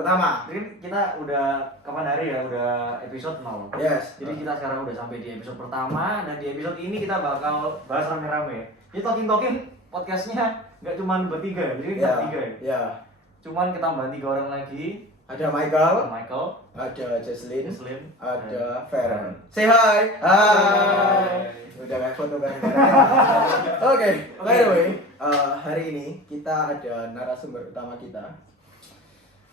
pertama. Jadi kita udah kapan hari ya, udah episode 0. Yes. Jadi kita sekarang udah sampai di episode pertama, dan di episode ini kita bakal bahas rame-rame. Jadi talking podcastnya nggak cuma bertiga, jadi kita bertiga ya. Ya. Cuman ketambahan 3 orang lagi. Ada Michael, ada Jesslyn, ada dan Feren. Say hi. Hai. Udah kayak foto kan. Oke, by the way, hari ini kita ada narasumber utama kita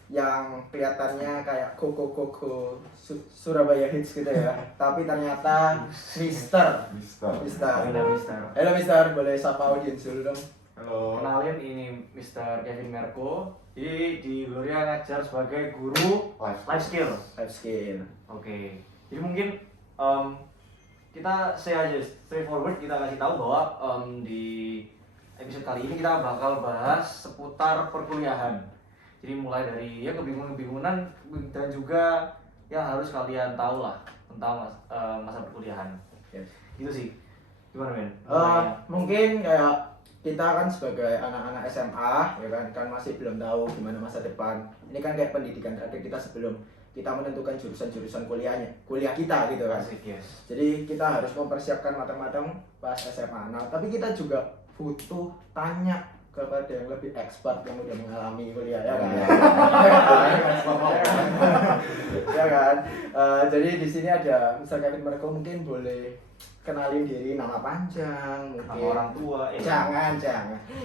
yang kelihatannya kayak koko Surabaya Hits gitu ya. Tapi ternyata Mister. Halo Mister, boleh sapa audiens dulu dong. Halo. Kenalin, ini Mr. Kevin Merko. Jadi di Gloria ngajar sebagai guru life skill. Oke. Jadi mungkin kita straightforward, kita kasih tahu bahwa di episode kali ini kita bakal bahas seputar perkuliahan. Jadi mulai dari ya kebingungan dan juga yang harus kalian tahu lah tentang masa perkuliahan. Yes. Gitu sih. Gimana Men? Mungkin kayak kita kan sebagai anak-anak SMA ya kan masih belum tahu gimana masa depan. Ini kan kayak pendidikan terakhir kita sebelum kita menentukan jurusan kuliah kita gitu kan. Yes. Jadi kita harus mempersiapkan matang-matang pas SMA. Nah, tapi kita juga butuh tanya kepada yang lebih expert yang udah mengalami kuliah ya kan. Ya kan. Jadi di sini ada Mr. Kevin Merko, mungkin boleh kenalin diri, nama panjang, mungkin nama orang tua. Jangan.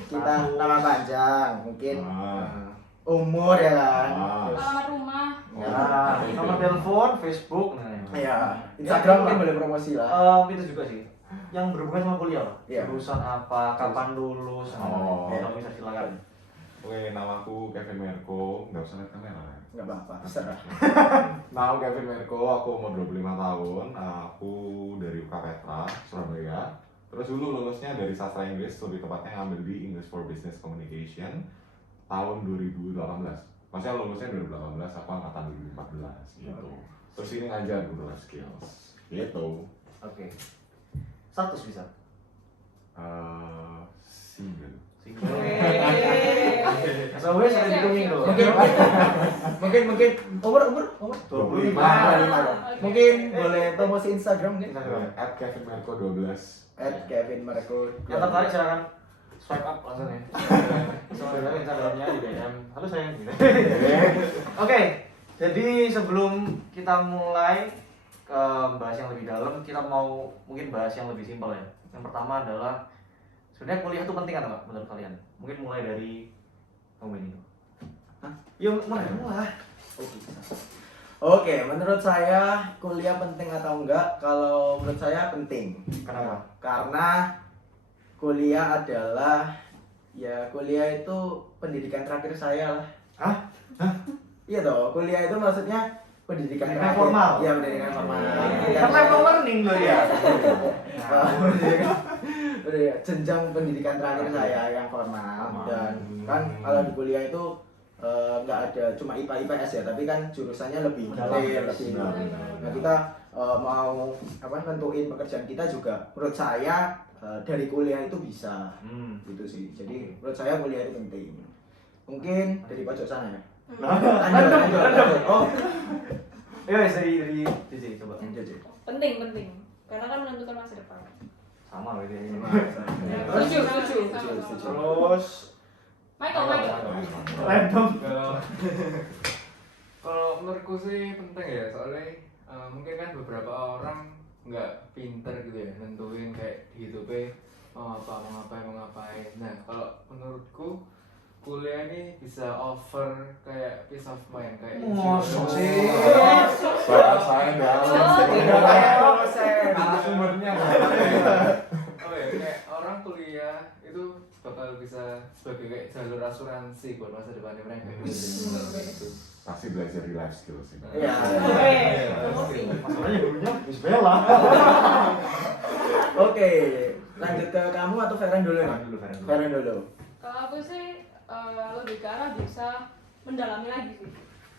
Kita nama panjang, mungkin umur ya kan. Alamat rumah. Nomor telepon, Facebook, Ya, Instagram mungkin boleh promosi lah. Itu juga sih. Yang berhubungan sama kuliah lah. Iya. Jurusan apa, kapan lulus, kalau bisa silakan. Oke, namaku Kevin Merko, nggak usah lihat kamera ya? Nggak apa-apa, terserah. Nama Kevin Merko, aku umur 25 tahun, aku dari UK Petra, Surabaya. Terus dulu lulusnya dari sastra Inggris, lebih tepatnya ngambil di English for Business Communication tahun 2018. Maksudnya lulusnya 2018, aku angkatan 2014 gitu. Terus ini ngajar guru life skills gitu. Oke. Status bisa? Single. Soalnya saya dikungin loh. Mungkin umur 25. Mungkin boleh promosi Instagram mungkin. @kevinmerko12. @kevinmerko. Yang tertarik silakan swipe up langsung ya. Soalnya Instagramnya di DM. Halo sayang. Oke. Jadi sebelum kita mulai bahas yang lebih dalam, kita mau mungkin bahas yang lebih simpel ya. Yang pertama adalah sebenarnya kuliah itu penting atau enggak menurut kalian? Mungkin mulai dari kamu ini. Hah? Ya mulai. Oke, menurut saya kuliah penting atau enggak? Kalau menurut saya penting. Kenapa? Karena kuliah adalah kuliah itu pendidikan terakhir saya lah. Hah? Iya toh, kuliah itu maksudnya pendidikan terakhir. Formal. Iya, pendidikan formal. Kan level learning loh ya. Jenjang pendidikan terakhir saya yang formal, dan kan kalau di kuliah itu nggak ada cuma IPA IPS ya, tapi kan jurusannya lebih detail, lebih. Nah, kita mau nentuin pekerjaan kita juga menurut saya dari kuliah itu bisa. Gitu sih. Jadi menurut saya kuliah itu penting. Mungkin dari pojok sana ya. Lanjut. Oh. Ya, dari Cici coba. Penting. Karena kan menentukan masa depan. Sama berarti ini. Setuju. Terus Michael. random. Kalau menurutku sih penting ya, soalnya mungkin kan beberapa orang nggak pinter gitu ya nentuin kayak di YouTube mau ngapain. Nah, kalau menurutku kuliah ini bisa offer kayak peace of mind, kayak Saya dalam narasumbernya kayak orang kuliah itu bakal bisa sebagai kayak jalur asuransi buat masa depannya mereka gitu. pasti belajar di life skills sih. Iya. Masalahnya gurunya Bismillah. Oke, lanjut ke kamu atau Feren dulu nih? Feren dulu. Kalau aku sih lebih ke arah bisa mendalami lagi sih.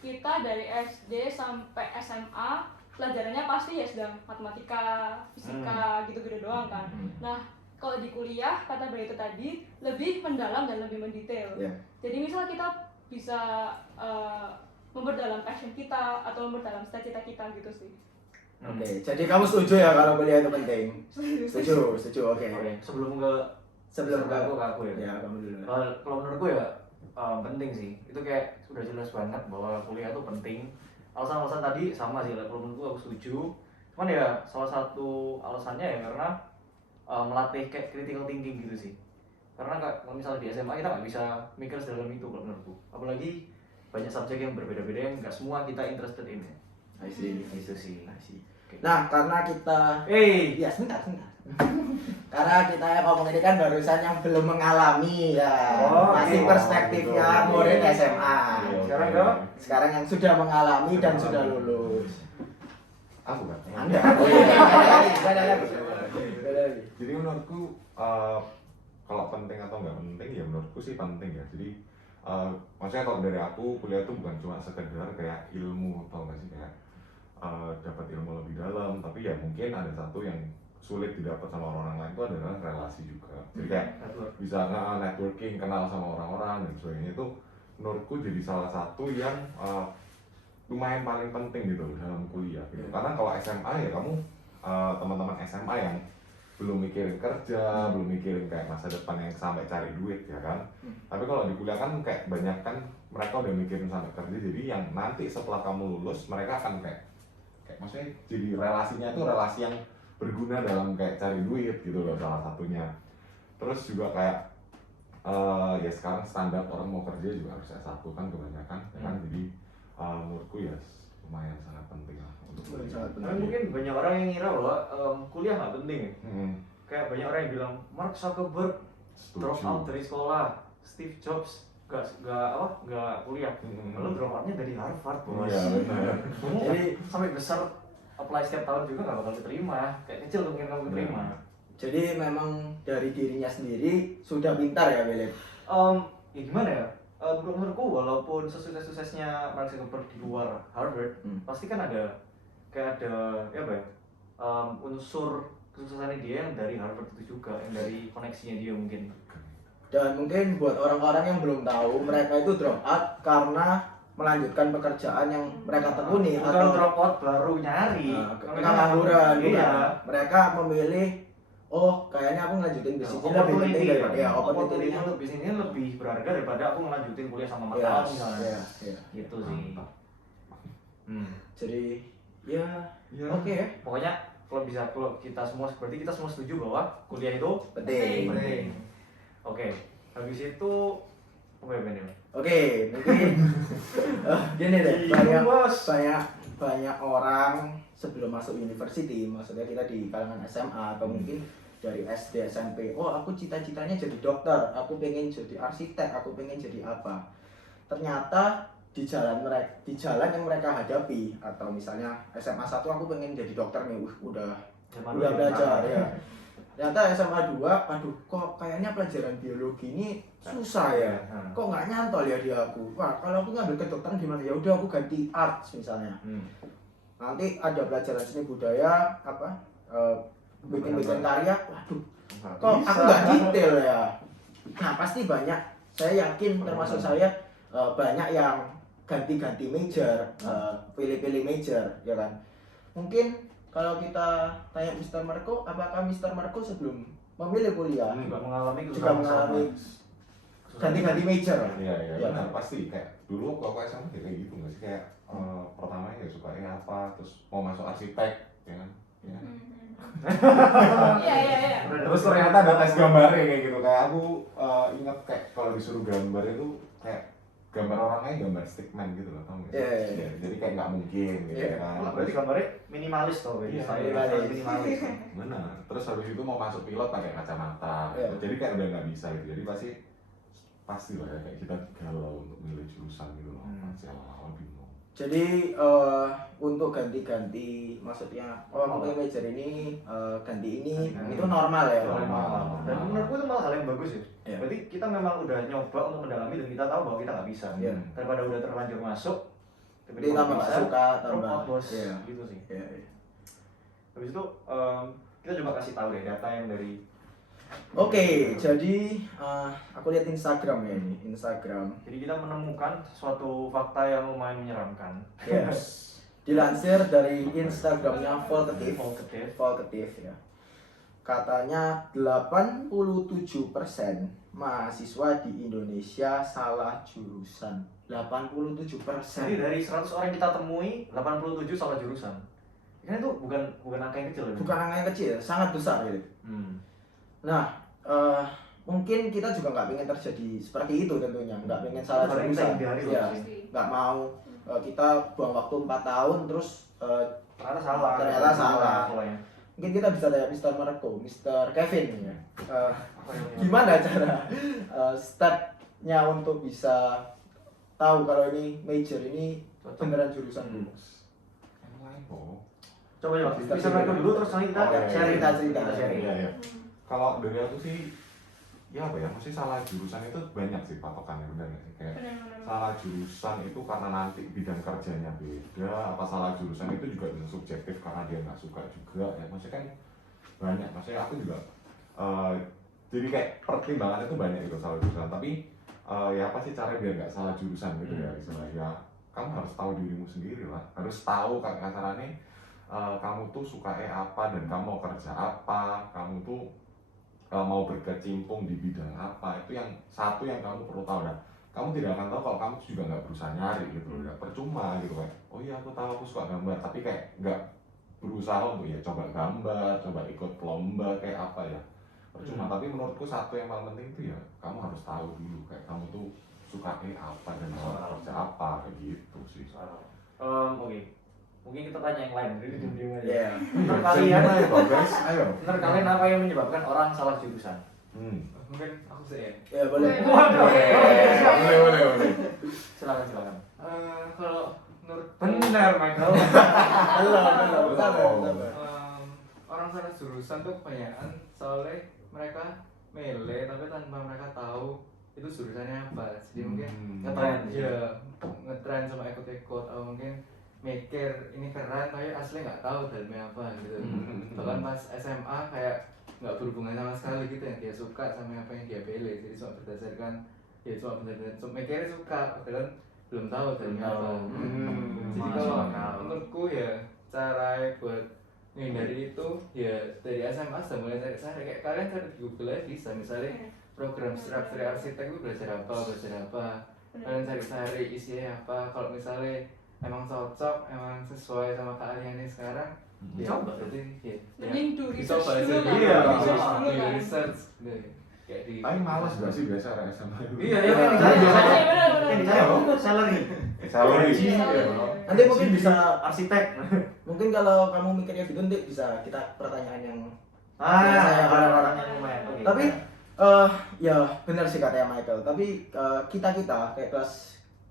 Kita dari SD sampai SMA pelajarannya pasti ya sedang matematika, fisika gitu-gitu doang kan. Nah, kalau di kuliah kata Bray itu tadi lebih mendalam dan lebih mendetail. Yeah. Jadi misal kita bisa memperdalam passion kita atau memperdalam cita-cita kita gitu sih. Oke, jadi kamu setuju ya kalau kuliah itu penting? Setuju, oke. Sebelum ke aku ya. Ya, kamu dulu. Kalau menurutku ya penting sih. Itu kayak sudah jelas banget bahwa kuliah itu penting. Alasan-alasan tadi sama sih. Kalau menurutku aku setuju. Cuman ya salah satu alasannya ya karena melatih kayak critical thinking gitu sih. Karena kalau misalnya di SMA kita nggak bisa mikir sedalam itu kalau menurutku. Apalagi banyak subjek yang berbeda-beda yang nggak semua kita interested in. I see. Itu sih. Okay. Nah, karena kita ya sebentar. Karena kita yang ngomong ini kan barusan yang belum mengalami ya. Masih perspektifnya murid SMA. Sekarang yang sudah mengalami dan sudah lulus. Aku kan. Anda. Jadi menurutku kalau penting atau nggak penting ya menurutku sih penting ya. Jadi maksudnya kalau dari aku kuliah itu bukan cuma sekedar kayak ilmu atau nggak sih kayak dapat ilmu lebih dalam, tapi ya mungkin ada satu yang sulit didapat sama orang lain itu adalah relasi juga. Jadi kayak bisa networking, kenal sama orang-orang dan sebagainya itu menurutku jadi salah satu yang lumayan paling penting gitu dalam kuliah gitu. Karena kalau SMA ya kamu teman-teman SMA yang belum mikirin kerja, belum mikirin kayak masa depan yang sampai cari duit ya kan. Tapi kalau di kuliah kan kayak banyak kan mereka udah mikirin sampai kerja, jadi yang nanti setelah kamu lulus mereka akan kayak maksudnya jadi relasinya itu relasi yang berguna dalam kayak cari duit gitu loh salah satunya. Terus juga kayak ya sekarang standar orang mau kerja juga harus S1 kan kebanyakan ya kan. Jadi menurutku ya lumayan sangat penting lah untuk kuliah. Karena mungkin banyak orang yang ngira bahwa kuliah nggak penting ya. Kayak banyak orang yang bilang Mark Zuckerberg drop out dari sekolah, Steve Jobs nggak kuliah. Lalu drop outnya dari Harvard bos. Iya benar. Jadi sampai besar apply setiap tahun juga nggak bakal diterima. Kayak kecil mungkin kamu diterima. Jadi memang dari dirinya sendiri sudah pintar ya, Philip? Ya gimana ya? Menurutku walaupun sesukses-suksesnya Mark Zuckerberg di luar Harvard, pasti kan ada kayak ada ya apa ya? Unsur kesuksesannya dia yang dari Harvard itu juga, yang dari koneksinya dia mungkin. Dan mungkin buat orang-orang yang belum tahu, mereka itu drop out karena melanjutkan pekerjaan yang mereka tekuni atau drop out baru nyari. Pengangguran. Iya. Mereka memilih, oh kayaknya aku ngelanjutin bisnis ini lebih penting daripada ya opportunity untuk bisnis ini lebih berharga daripada aku ngelanjutin kuliah sama mata misalnya. Gitu sih. Jadi ya oke ya. Pokoknya kalau kita semua setuju bahwa kuliah itu penting. Oke, habis itu apa ya Ben? Oke, mungkin gini deh, banyak orang sebelum masuk university, maksudnya kita di kalangan SMA atau mungkin dari SD, SMP, oh aku cita-citanya jadi dokter, aku pengen jadi arsitek, aku pengen jadi apa. Ternyata di jalan yang mereka hadapi, atau misalnya SMA 1 aku pengen jadi dokter nih, udah belajar ya. Ternyata SMA 2, aduh kok kayaknya pelajaran biologi ini susah ya, kok nggak nyantol ya di aku. Wah kalau aku ngambil kedokteran gimana, ya udah aku ganti arts misalnya. Nanti ada pelajaran seni budaya bikin karya, waduh kok aku nggak detail ya. Nah pasti banyak, saya yakin termasuk saya banyak yang ganti-ganti major, pilih-pilih major ya kan. Mungkin kalau kita tanya Mr. Marco, apakah Mr. Marco sebelum memilih kuliah juga mengalami ganti-ganti major? Iya benar, pasti kayak dulu waktu aku SMA kayak gitu nggak sih, kayak pertama ya suka apa, terus mau masuk arsitek ya kan. Iya. Terus ternyata ada tes gambarnya kayak gitu, kayak aku ingat kayak kalau disuruh gambar itu kayak gambar orangnya gambar stickman gitu loh, tau nggak? Iya. Jadi kayak nggak mungkin gitu kan. Berarti gambarnya minimalis tau kan? Minimalis. Benar. Terus habis itu mau masuk pilot pakai kacamata. Jadi kayak udah nggak bisa gitu. Jadi pasti lah ya, kayak kita galau untuk milih jurusan gitu loh. Masih awal-awal bingung. Jadi untuk ganti-ganti, maksudnya aku pengen major ini ganti ini, itu normal ya? Normal. Dan menurutku itu malah hal yang bagus ya. Berarti kita memang udah nyoba untuk mendalami dan kita tahu bahwa kita nggak bisa. Daripada udah terlanjur masuk, tapi tambah nggak suka, tambah bos, gitu sih. Habis itu kita coba kasih tahu deh data yang dari Oke, jadi aku lihat Instagram ya ini, Instagram. Jadi kita menemukan suatu fakta yang lumayan menyeramkan. Yes. Dilansir dari Instagramnya Volkatif ya. Katanya 87% mahasiswa di Indonesia salah jurusan. 87%. Jadi dari 100 orang yang kita temui, 87 salah jurusan. Kan itu bukan angka yang kecil ya? Bukan angka yang kecil, sangat besar gitu. Nah, mungkin kita juga nggak pengen terjadi seperti itu tentunya, nggak pengen salah Itu jurusan. yang dihari Ya, pasti. nggak mau kita buang waktu 4 tahun terus ternyata salah. Soalnya. mungkin kita bisa tanya Mr. Marco, Mr. Kevin ya. Apa yang Gimana cara stepnya untuk bisa tahu kalau ini major ini beneran jurusan dulu? Yang lain kok. Coba bisa mereka dulu terus nanti kita Oke, sharing. cerita. Kita sharing. Iya, iya. Kalau dari aku sih, ya apa ya, mesti salah jurusan itu banyak sih patokannya, benar nggak sih? Kayak Benar-benar. salah jurusan itu karena nanti bidang kerjanya beda, apa salah jurusan itu juga bisa subjektif karena dia nggak suka juga, ya maksudnya kan banyak, maksudnya aku juga jadi kayak pertimbangannya itu banyak gitu salah jurusan, tapi ya apa sih cara biar nggak salah jurusan gitu ya istilahnya, ya kamu harus tahu dirimu sendiri lah, harus tahu kasarannya kamu tuh suka apa dan kamu mau kerja apa, kamu tuh mau berkecimpung di bidang apa, itu yang satu yang kamu perlu tahu. Nah, kamu tidak akan tahu kalau kamu juga nggak berusaha nyari gitu, nggak percuma gitu kan. Oh iya aku tahu aku suka gambar, tapi kayak nggak berusaha untuk ya coba gambar, coba ikut lomba kayak apa ya, percuma. Tapi menurutku satu yang paling penting itu ya kamu harus tahu dulu kayak kamu tuh suka apa dan mau kerja apa kayak gitu sih. Oke. Mungkin kita tanya yang lain, jadi diam-diam aja. Iya. Menurut kalian, ayo. menurut kalian apa yang menyebabkan orang salah jurusan? Mungkin aku sih ya. Ya boleh. Waduh. Boleh. Silakan. Kalau menurut Benar, Michael. Belum. Sabar. orang salah jurusan tuh kebanyakan soalnya mereka milih tapi tanpa mereka tahu itu jurusannya apa. Jadi mungkin Ngetren. ya ngetren sama ikut-ikut atau mungkin mikir ini keren tapi asli nggak tahu dalamnya apa gitu. Bahkan pas SMA kayak nggak berhubungan sama sekali gitu yang dia suka sama apa yang dia pilih, jadi cuma berdasarkan ya cuma benar-benar mikirnya suka padahal belum tahu dalamnya apa. Jadi kalau menurutku ya cara buat menghindari itu ya dari SMA sudah mulai cari kayak kalian cari di Google aja bisa, misalnya program struktur arsitek itu belajar apa, kalian cari isinya apa, kalau misalnya emang cocok, emang sesuai sama keahliannya sekarang, ya Coba. berarti ya Mending do research dicoba aja dulu dulu, kan. Iya, Research dulu di kan. research deh. Kayak di Tapi malas gak sih biasa orang SMA itu? Iya, Iya, benar. Yang dicari apa? Salary. Salary. Iya. Nanti mungkin bisa, Arsitek. mungkin kalau kamu mikirnya gitu nanti bisa kita pertanyaan yang Orang-orang yang lumayan. Oke. tapi ya benar sih katanya Michael. Tapi kita kayak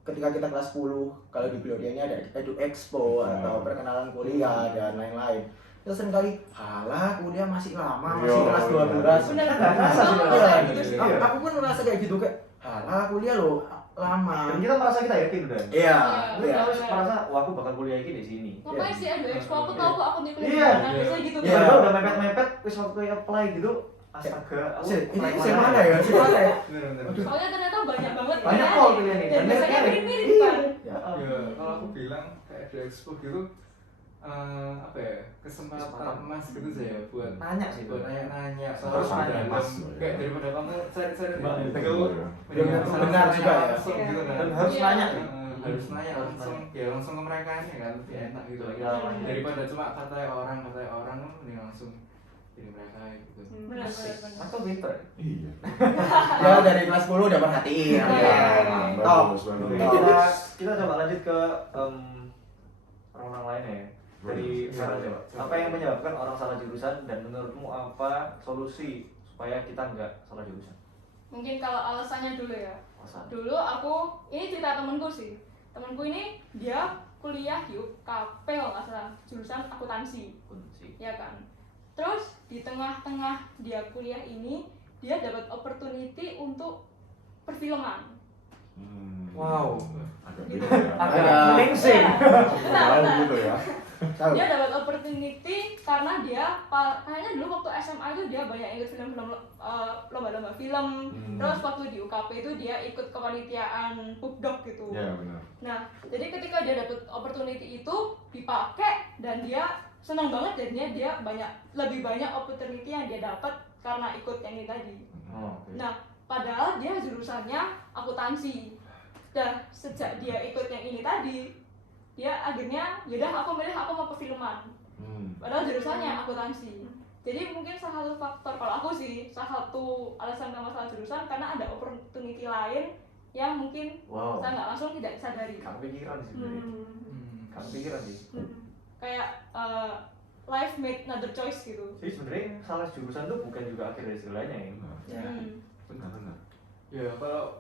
ketika kita kelas 10 kalau di Gloria ini ada Edu Expo atau perkenalan kuliah dan lain-lain. Terus seringkali, halah kuliah masih lama, masih kelas 12. Benar. Nggak merasa sih, Iya, gitu sih. aku pun merasa kayak gitu kayak, halah kuliah lo lama. Dan kita merasa kita yakin udah. Iya, Lu harus merasa, wah aku bakal kuliah ini di sini. Ngapain sih ada expo, aku tahu kok aku nih kuliah Iya. di mana, biasanya gitu Iya. kan. Udah mepet-mepet, wis waktu apply gitu. Astaga, Ini mana ya? Mana ya? bener-bener. Soalnya ternyata banyak banget Banyak pilihan. kok pilihan ini. Dan Dan biasanya mirip-mirip. mirip-mirip kan. Ya, Ya kalau aku bilang kayak di expo gitu apa ya, kesempatan emas gitu saya buat Nanya sih, buat nanya-nanya Harus soal nanya dalam. emas. Kayak daripada kamu cari-cari Benar, di benar. Google, Benar, salah benar satunya juga ya. langsung gitu kan. Dan harus Iya. nanya. Harus nanya Harus langsung, ya langsung ke mereka aja kan, lebih enak gitu. Iya. Daripada cuma kata orang kan mending langsung dari mereka gitu. Benar. Atau pinter. Iya. ya dari kelas 10 udah perhatiin. Iya. Top. Bagus banget. Oke, kita coba lanjut ke orang-orang lainnya ya. Dari Sarah coba. Apa yang menyebabkan orang salah jurusan dan menurutmu apa solusi supaya kita nggak salah jurusan? Mungkin kalau alasannya dulu ya. Alasan. Dulu aku, ini cerita temenku sih. Temenku ini dia kuliah di UKP kalau nggak salah, jurusan akuntansi, Kunci. ya kan. Terus di tengah-tengah dia kuliah ini, dia dapat opportunity untuk perfilman. Wow. Agak beda ya. Agak melengsing. Benar. Jauh gitu ya. Tahu. Dia dapat opportunity karena dia kayaknya dulu waktu SMA itu dia banyak ikut film-film lomba-lomba film. Terus waktu di UKP itu dia ikut kepanitiaan Pupdog gitu. Ya benar. Nah, jadi ketika dia dapat opportunity itu dipakai dan dia senang banget jadinya dia lebih banyak opportunity yang dia dapat karena ikut yang ini tadi. Nah, padahal dia jurusannya akuntansi. Dan sejak dia ikut yang ini tadi, dia akhirnya yaudah aku mau perfilman. Padahal jurusannya akuntansi. Jadi mungkin salah satu faktor, kalau aku sih salah satu alasan masalah jurusan karena ada opportunity lain yang mungkin saya nggak langsung tidak sadari. Kamu pikiran sih sebenarnya. Kamu pikiran sih. Kayak life made another choice gitu. Jadi sebenarnya salah jurusan tuh bukan juga akhir dari segalanya ya. Ya. Benar. Ya kalau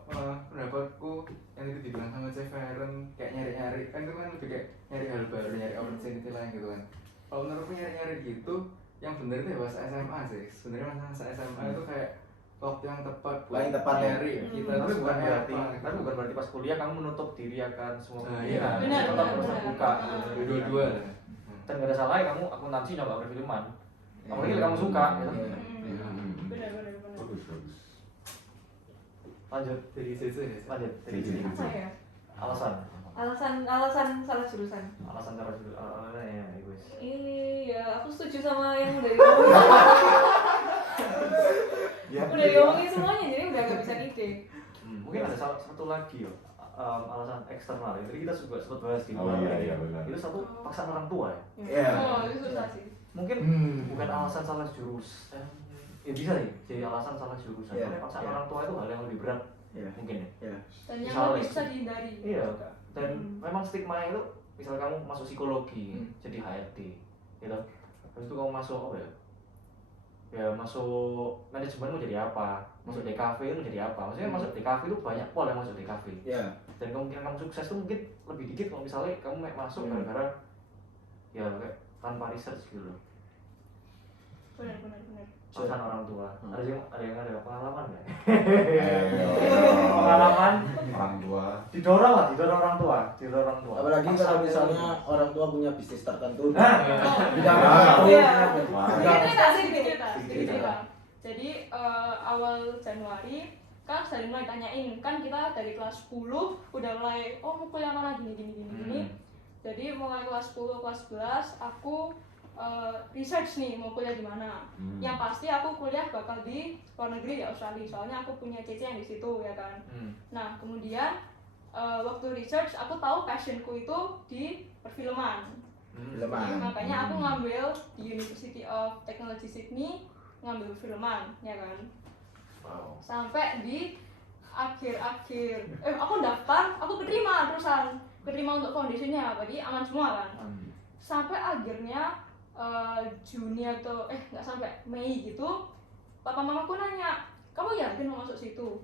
pendapatku yang itu dibilang sama Chef Aaron kayak nyari-nyari kan itu kan lebih kayak nyari hal baru, nyari opportunity lain gitu kan. Kalau menurutku nyari-nyari gitu yang benar itu ya pas SMA sih. Sebenarnya masa SMA itu kayak waktu yang tepat buat Paling tepat ya. nyari kita Tapi tuh bukan sukanya berarti, apa, gitu. tapi bukan berarti pas kuliah kamu menutup diri akan semua Nah, iya. Benar, Tetap benar, harus benar. terbuka. Dua-dua lah. Dan gak ada salahnya kamu akuntansi nyoba perfilman. Apalagi kamu suka gitu. Benar. Bagus. Lanjut. Dari CC ya. Lanjut. Apa ya? Alasan Alasan salah jurusan. Alasan cara dulu. Ya, guys. Ini ya aku setuju sama yang udah Ya. udah diomongin semuanya, jadi udah gak bisa ide. Mungkin ada satu lagi yo. Alasan eksternal. Jadi kita juga sempat bahas di Oh iya benar. Itu satu paksaan orang tua ya. Iya. Oh, itu susah sih. Mungkin bukan alasan salah jurusan. Ya bisa sih jadi alasan salah jurusan. Iya, Karena paksaan iya. orang tua itu hal yang lebih berat Iya. mungkin ya. Iya. Dan yang Misalnya lebih bisa dihindari. Iya. Dan memang stigma itu misal kamu masuk psikologi jadi HRD gitu. Habis itu kamu masuk apa ya? Ya masuk manajemen mau jadi apa? Masuk DKV mau jadi apa? Maksudnya masuk DKV itu banyak pol yang masuk DKV. Iya. Dan kemungkinan kamu sukses itu mungkin lebih dikit kalau misalnya kamu masuk gara-gara ya kayak tanpa research gitu loh. Benar. Paksaan orang tua. Ada yang pengalaman nggak? Ayo. Pengalaman Orang tua. didorong orang tua. Apalagi Paksaan kalau itu. misalnya orang tua punya bisnis tertentu. Nah, Bidang Ah. tertentu. Iya. Wah. Sedikit Sedikit. cerita. Jadi awal Januari kan dari mulai tanyain kan kita dari kelas 10 udah mulai mau kuliah mana gini. Jadi mulai kelas 10 kelas 11 aku research nih mau kuliah di mana. Yang pasti aku kuliah bakal di luar negeri di Australia. Soalnya aku punya cece yang di situ ya kan. Nah, kemudian waktu research aku tahu passionku itu di perfilman. Jadi makanya aku ngambil di University of Technology Sydney, ngambil perfilman ya kan. Wow. Sampai di akhir-akhir aku daftar, aku keterima untuk foundationnya, jadi aman semua kan. Sampai akhirnya Juni atau nggak sampai Mei gitu, papa mamaku nanya, kamu yakin mau masuk situ?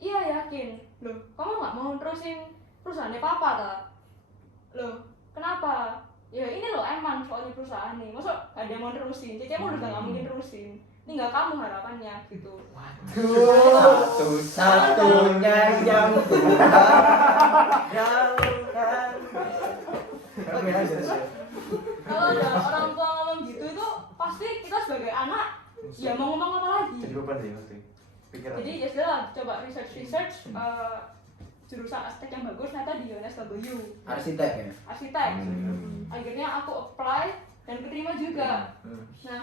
Iya yakin. Loh, kamu nggak mau terusin perusahaannya papa tak? Loh, kenapa? Ya ini loh eman soalnya perusahaan nih, masuk gak ada yang mau terusin, cecemu udah nggak mungkin terusin, tinggal kamu harapannya gitu. Satu-satunya yang Tuhan Oke, lanjut. Kalau ada orang tua ngomong gitu itu pasti kita sebagai anak ya mau ngomong apa lagi. Jadi beban sih pasti. Pikiran. Jadi ya sudah lah, coba research jurusan arsitek yang bagus ternyata di UNSW Arsitek ya? arsitek. Akhirnya aku apply dan keterima juga. Nah,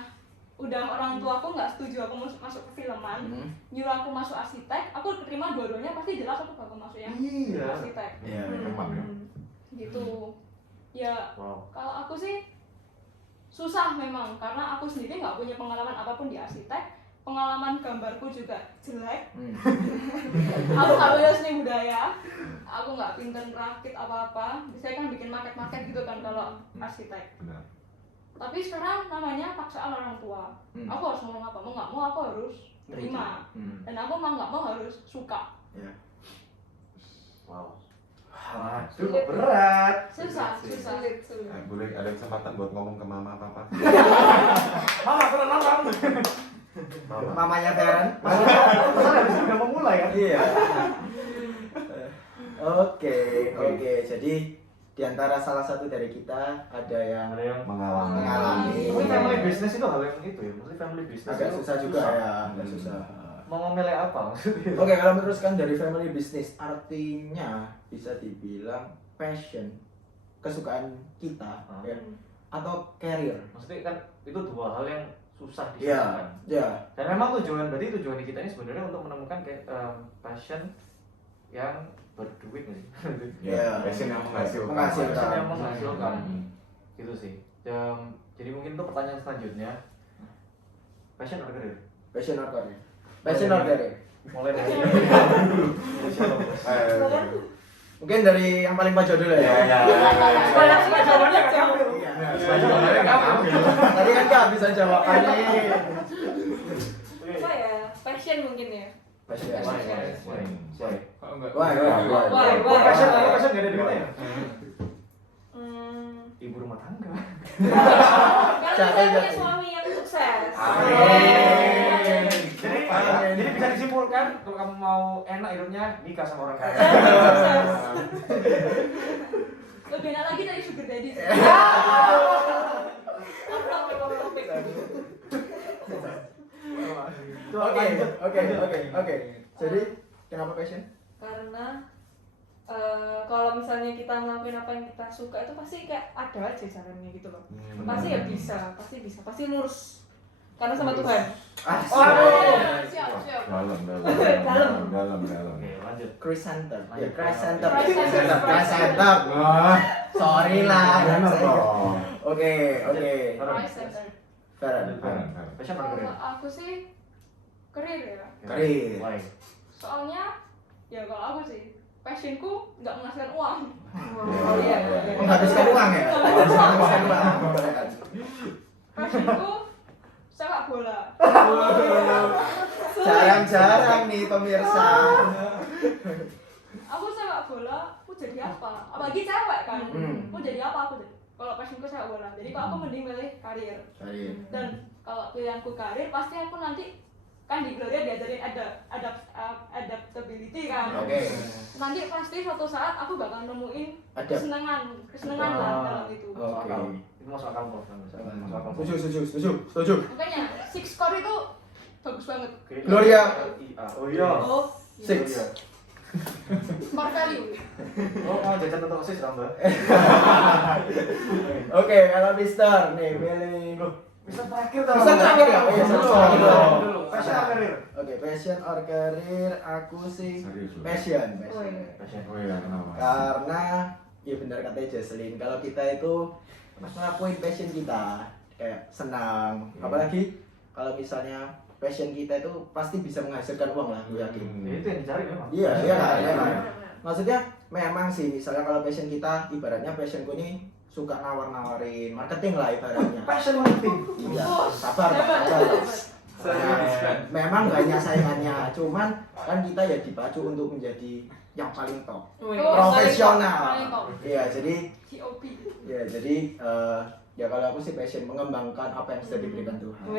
udah orang tua aku nggak setuju aku masuk ke filman, nyuruh aku masuk arsitek, aku keterima dua-duanya pasti jelas aku bakal masuk yang Iya. arsitek. Iya. Memang ya. Gitu. Ya Wow. kalau aku sih susah memang karena aku sendiri nggak punya pengalaman apapun di arsitek. Pengalaman gambarku juga jelek. Aku nggak punya seni budaya. Aku nggak pinter rakit apa-apa. Saya kan bikin maket-maket gitu kan kalau arsitek. Benar. Tapi sekarang namanya paksaan orang tua. Aku harus ngomong apa? Mau nggak mau aku harus terima. Dan aku mau nggak mau harus suka. Ya. Wow. Waduh, berat. Susah. Boleh ada kesempatan buat ngomong ke mama papa. Mama, turun nonton. Mama. Mamanya Feren. Masalah habis udah mau mulai kan? Iya. Oke. Jadi di antara salah satu dari kita ada yang mengalami. Tapi family business itu hal yang itu ya, maksudnya family business agak itu susah juga ya, agak susah. mau memilih apa maksudnya? Oke, kalau meneruskan dari family business artinya bisa dibilang passion, kesukaan kita ya, atau career. Maksudnya kan itu dua hal yang susah Iya, disatukan. iya. Dan memang tujuan kita ini sebenarnya untuk menemukan kayak passion yang berduit nggak sih? Iya. Passion yang menghasilkan. Passion yang menghasilkan. Gitu sih. Jadi mungkin untuk pertanyaan selanjutnya, passion or career? Passion or career? Passion or career? Mulai dari Mungkin dari yang paling pojok dulu ya. jawabannya nggak ambil. Jawabannya nggak ambil. Tadi kan kehabisan jawabannya. Apa ya? Passion mungkin ya. Passion. Why? Kalau enggak Why? Why? Passion nggak ada duitnya ya? Hmm. Ibu rumah tangga. Karena saya punya suami yang sukses. Jadi bisa disimpulkan kalau kamu mau enak hidupnya nikah sama orang kaya. Lebih enak lagi dari sugar daddy sih. Oke. Jadi kenapa passion? Karena kalau misalnya kita ngelakuin apa yang kita suka itu pasti kayak ada aja jalannya gitu loh. Pasti ya bisa, pasti lurus. Karena sama Tuhan. Siap. Dalam. Oke, lanjut. Chris Center. Ya, Chris Center. Center. Chris Center. Sorry lah. Jangan Saya- dong. Oke. Price center. Farhan. Passion or career? Kalau aku sih karir ya. Career. Why? Soalnya ya kalau aku sih passionku nggak menghasilkan uang. Oh iya. Menghabiskan uang ya? Menghabiskan uang. Passionku sepak bola. Jarang-jarang nih pemirsa. Aku sepak bola, aku jadi apa? Apalagi cewek kan. Hmm. Mau jadi apa aku? Kalau passionku sepak bola. Jadi kalau aku mending milih karir. Career. Dan kalau pilihanku karir pasti aku nanti kan di Gloria diajarin adaptability kan. Oke. Nanti pasti suatu saat aku bakal nemuin Ada. kesenangan lah dalam itu. Oke. Itu masuk akal kok. Masuk akal. Setuju. Makanya six score itu bagus banget. Gloria. Oh iya. Oh, Six. score value. Oh, mau jajan untuk OSIS tambah. Oke, kalau Mister nih milih. Bisa terakhir tau. Bisa terakhir ya? Oh iya, terakhir dulu. Passion or career? Oke, passion or career, aku sih Serius lu? passion. Passion. Oh iya, kenapa? Karena ya benar kata Jesslyn, kalau kita itu pas ngelakuin passion kita kayak senang, apalagi kalau misalnya passion kita itu pasti bisa menghasilkan uang lah, gue yakin. Ya, itu yang dicari memang. Iya kan, memang. Maksudnya memang sih, misalnya kalau passion kita, ibaratnya passionku ini suka nawar-nawarin marketing lah ibaratnya. Passion marketing. Iya, sabar. Nah, memang banyak saingannya, cuman kan kita ya dipacu untuk menjadi yang paling top, profesional. Paling top. Iya, jadi COP. ya jadi ya kalau aku sih passion mengembangkan apa yang sudah diberikan Tuhan. Tuhan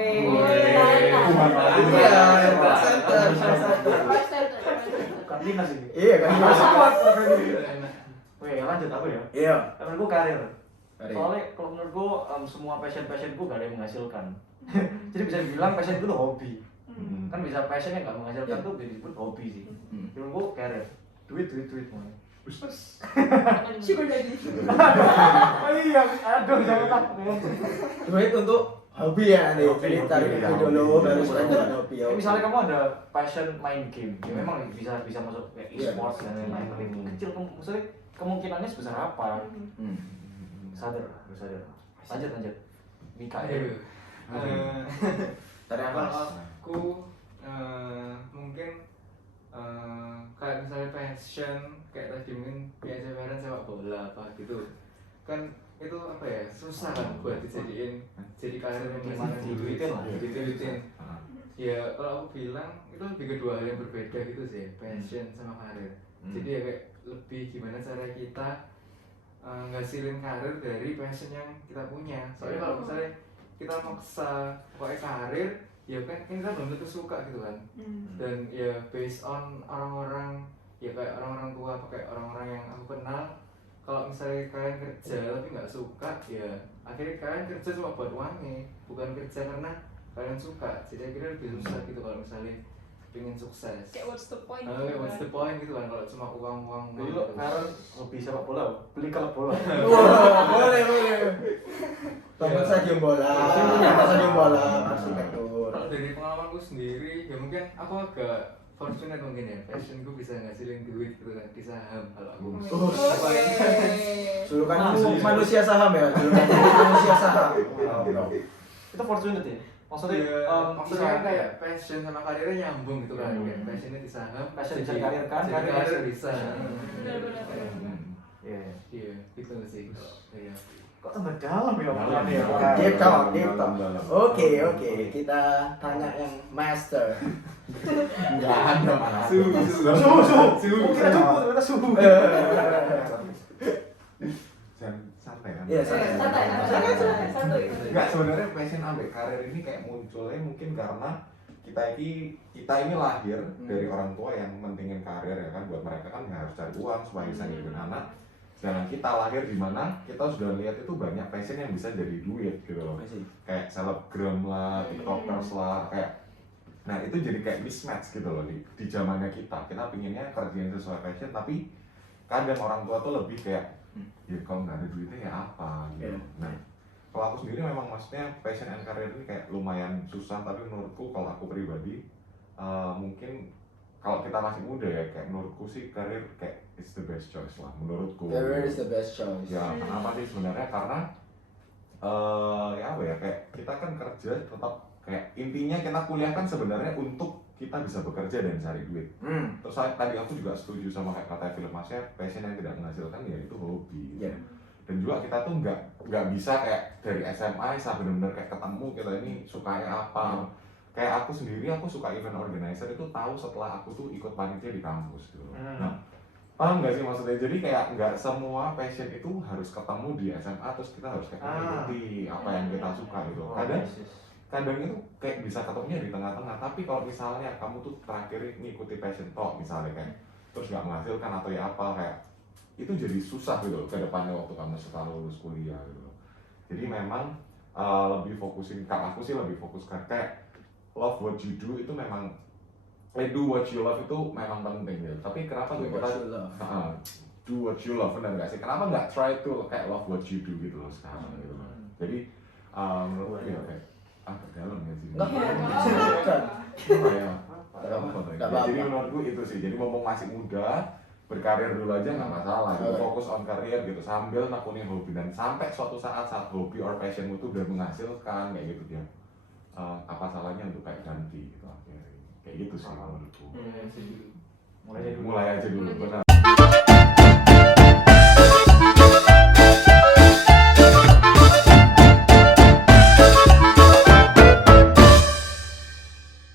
Iya, Price center. Kantina sih. iya kan. Wih, lanjut aku ya. Iya. Menurutku karir. Karir. Soalnya kalau menurutku semua passionku gak ada yang menghasilkan. Jadi bisa dibilang passionku tuh hobi. Kan bisa passion yang gak menghasilkan tuh disebut hobi sih. Menurutku karir. Duit semuanya. Sugar daddy. Oh iya, aduh jangan takut. Duit untuk hobi ya nanti. Hobi, Jadi cari hobi. duit dulu baru sekarang hobi. Ya, misalnya kamu ada passion main game, ya memang bisa masuk kayak e-sports dan lain-lain. Tapi itu kecil, maksudnya kemungkinannya sebesar apa? Sadar, harus sadar. Lanjut. Mikael. Dari apa? Kalau aku mungkin kayak misalnya passion kayak tadi mungkin biasa bareng sepak bola apa gitu kan itu apa ya susah kan buat dijadiin jadi karir yang Gimana diduitin lah. diduitin ya kalau aku bilang itu lebih kedua hal yang berbeda gitu sih passion sama karir jadi ya kayak lebih gimana cara kita ngasilin karir dari passion yang kita punya soalnya kalau misalnya kita maksa pakai karir ya kan kita belum tentu suka gitu kan dan ya based on orang-orang ya kayak orang-orang tua pakai orang-orang yang aku kenal kalau misalnya kalian kerja tapi nggak suka ya akhirnya kalian kerja cuma buat uangnya, bukan kerja karena kalian suka. Jadi akhirnya lebih susah gitu kalau misalnya pengen sukses. Kayak what's the point? What's the point gitu kan kalau cuma uang. Jadi lo sekarang hobi sepak bola, beli klub bola. Wah, boleh. Bangun stadion bola, stadion bola, arsitektur. Kalau dari pengalamanku sendiri ya mungkin aku agak fortunate mungkin ya, passionku bisa ngasilin duit gitu kan di saham kalau aku. Julukan manusia saham ya, julukan manusia saham. Itu fortunate ya. Maksudnya, maksudnya kan kayak passion sama karirnya nyambung gitu kan. Kayak passionnya di saham, passion bisa jadi- karir kan, jadi karir karir bisa. bisa. Benar-benar. Iya. Iya, gitu sih. Iya. Kok tambah dalam ya Dalam, omongannya ya? dalam. Deep talk, deep talk. Dalam. Oke, kita tanya yang master. Enggak ada mana. Suhu. Oh, kita cukup ternyata suhu. Jangan santai kan. Iya, santai. Enggak, sebenarnya passion ambek karir ini kayak munculnya mungkin karena kita ini lahir dari orang tua yang mentingin karir ya kan, buat mereka kan harus cari uang supaya bisa ngidupin anak. Sedangkan kita lahir di mana kita sudah lihat itu banyak passion yang bisa jadi duit gitu loh. Kayak selebgram lah, tiktokers lah, kayak nah itu jadi kayak mismatch gitu loh di zamannya kita pinginnya kerjain sesuai passion, tapi kadang orang tua tuh lebih kayak ya kalau nggak ada duitnya ya apa gitu. Nah kalau aku sendiri memang maksudnya passion and career ini kayak lumayan susah, tapi menurutku kalau aku pribadi mungkin kalau kita masih muda ya, kayak menurutku sih karir kayak it's the best choice lah menurutku. Career is the best choice. Ya kenapa sih sebenarnya, karena ya apa ya, kayak kita kan kerja tetap kayak intinya kita kuliah kan sebenarnya untuk kita bisa bekerja dan cari duit. Terus tadi aku juga setuju sama kayak kata Philip Masnya, passion yang tidak menghasilkan ya itu hobi. Iya. Dan juga kita tuh nggak bisa kayak dari SMA sampai benar-benar kayak ketemu kita ini sukanya apa. Kayak aku sendiri, aku suka event organizer itu tahu setelah aku tuh ikut panitia di kampus gitu. Nah, paham nggak sih maksudnya? Jadi kayak nggak semua passion itu harus ketemu di SMA terus kita harus kayak mengikuti apa yang kita suka gitu. Kadang itu kayak bisa ketemunya di tengah-tengah. Tapi kalau misalnya kamu tuh terakhir ngikuti passion talk misalnya kayak terus nggak menghasilkan atau ya apa, kayak itu jadi susah gitu ke depannya waktu kamu setelah lulus kuliah gitu. Jadi memang lebih fokusin, kalau aku sih lebih fokus kayak love what you do itu memang do what you love itu memang penting ya. Tapi kenapa tuh kita do what you love, benar nggak sih? Kenapa nggak try to kayak love what you do gitu loh sekarang gitu loh. Jadi menurut gue ya kayak dalam ya sih. Jadi menurutku itu sih. Jadi mumpung masih muda, berkarir dulu aja nggak masalah. Fokus on career gitu sambil nekunin hobi, dan sampai suatu saat hobi or passionmu itu udah menghasilkan kayak gitu ya. Apa salahnya untuk kayak ganti gitu akhirnya. Kayak gitu sih menurutku. Mulai aja dulu. Mulai aja dulu, benar.